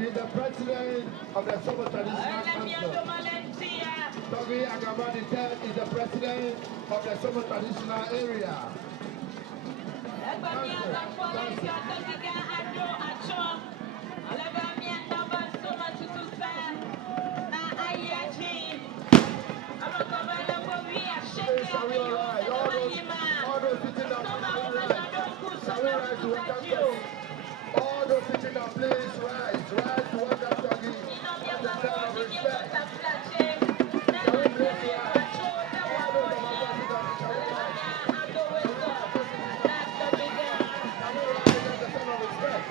He's the president of the Somo Traditional Council. Toby Agabadi is the president of the Somo Traditional Area. All those sitting down, please rise to welcome Toby. That's a sign of respect.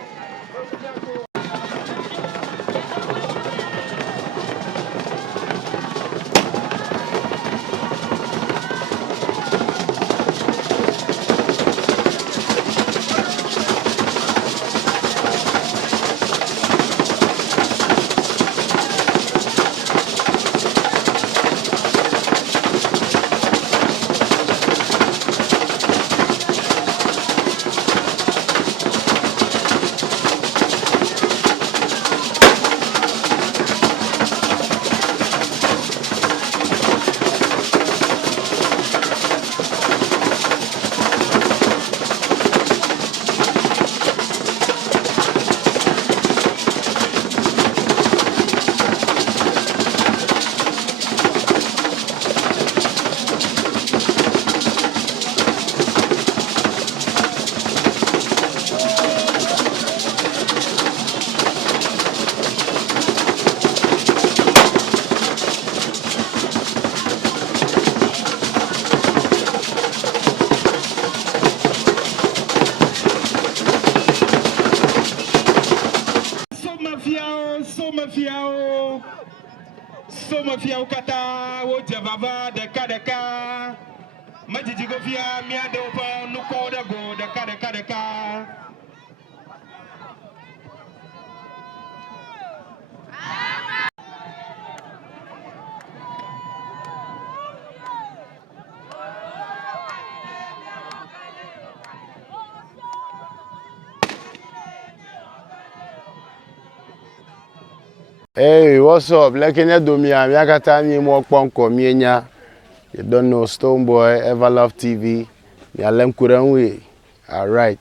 Somafia ukata wo jababa deka majiji go fia mi ado pa no ko da go deka Hey, what's up? Lekenya Domia, Miakata ni mo kponko mienya. You don't know Stoneboy, Everlove TV. Mi alem kurenwe. All right.